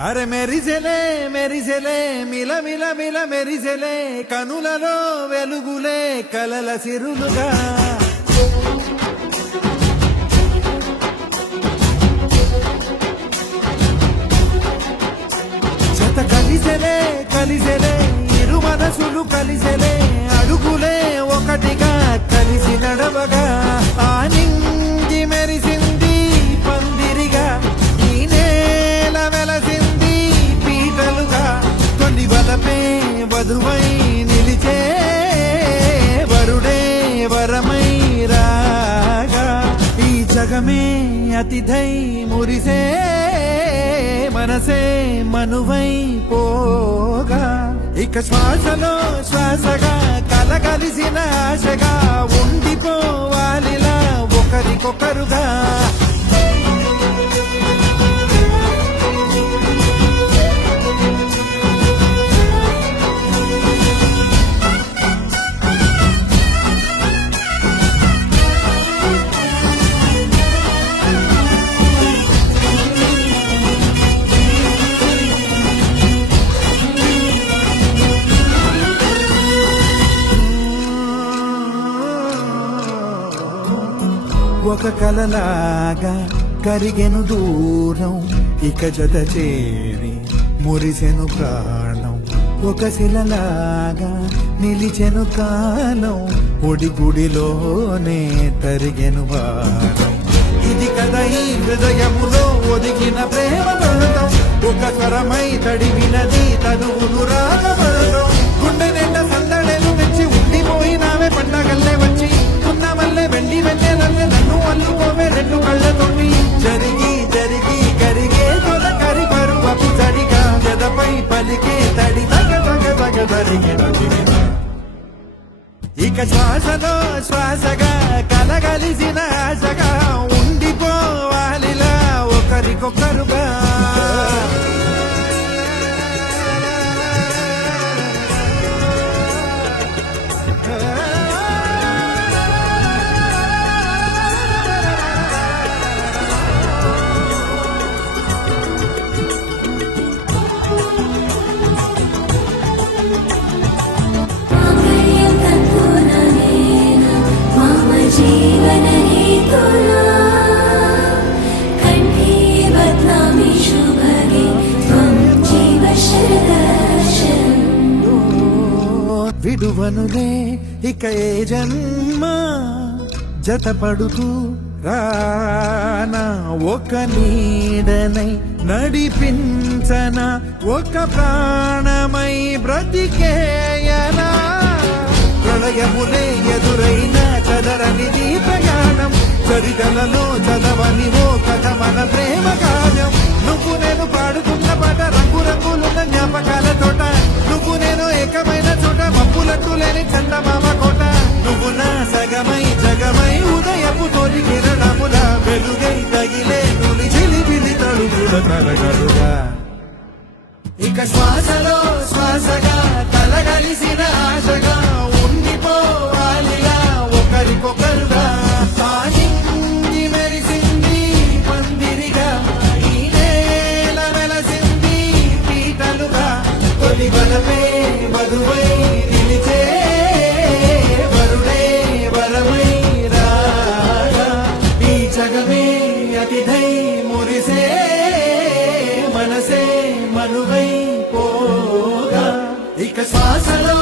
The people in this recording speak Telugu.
అరే మెరిసెలే మెరిసెలే మిల మిల మిల మెరిసెలే కనులలో వెలుగులే కలల సిరులుగా జత కలిసెలే కలిసెలే ఇరు మనసులు కలిసెలే అడుగులే ఒకటిగా కలిసి నడవగా ఆ నింగి మెరిసింది పందిరిగా ఈ నేల వెలసింది పీటలుగా తొలి వలపే వధువై నిలిచే వరుడే వరమై రాగా ఈ జగమే అతిథై మురిసే మనసే మనువై పోగా ఇక శ్వాసలో శ్వాసగా కలగలిసిన ఆశగా ఉండిపోవాలిలా ఒకరికొకరుగా ఒక కలలాగా కరిగెను దూరం ఇక జత చేరి మురిసెను ప్రాణం ఒక శిలలాగా నిలిచెను కాలం ఒడిగుడిలోనే తరిగెను వారం ఇది కదా ఈ హృదయములో ఒదిగిన ప్రేమ పర్వతం ఒక స్వరమై తడివినది తనువును రాగపడటం గుండె నిండా సందడేలు తెచ్చి ఉండిపోయినావే పండగల్లే వచ్చి ఉన్న మల్లె వెండి వెన్నెలల్లే నన్ను అల్లుకోవే రెండు కళ్ళతోని జరిగి జరిగి కరిగే తొల కరి పరువపు తడిగా జదపై పలికే తడి తగ తగ తగ తరిగిన ఇక శ్వాసలో శ్వాసగా కలగలిసిన ఆశగా ఉండిపోవాలిలా ఒకరికొకరుగా విడువనులే ఇక ఏ జన్మ జతపడుతూ రానా ఒక నీడనై నడిపించన ఒక ప్రాణమై బ్రతికేయనా ప్రళయములే ఎదురైన చదరనిది ప్రయాణం చరితలలో చదవని ఓ కథ మన ప్రేమ కావ్యం నువ్వు నేను పాడుతున్న పాట రంగు రంగులున్న జ్ఞాపకాల తోట నువ్వు నేను ఏకమైన చోట మప్పులట్టు లేని చందమామ కోట నువ్వు నా సగమై జగమై ఉదయపు తొలి కిరణముల వెలుగై తగిలే నులి చిలిపిలి తడుగుల తలగలుగా ఇక శ్వాసలో శ్వాసగా కలగలిసిన ఆశగా ఉండిపోవాలిలా ఒకరికొకరుగా తానింగి మెరిసింది పందిరిగా ఈ నేల వెలసింది పీటలుగా తొలి బలమే వధువై నిలిచే వరుడే వరమై రాగా ఈ జగమే అతిథై మురిసే మనసే మనువై పోగా ఇక శ్వాసలో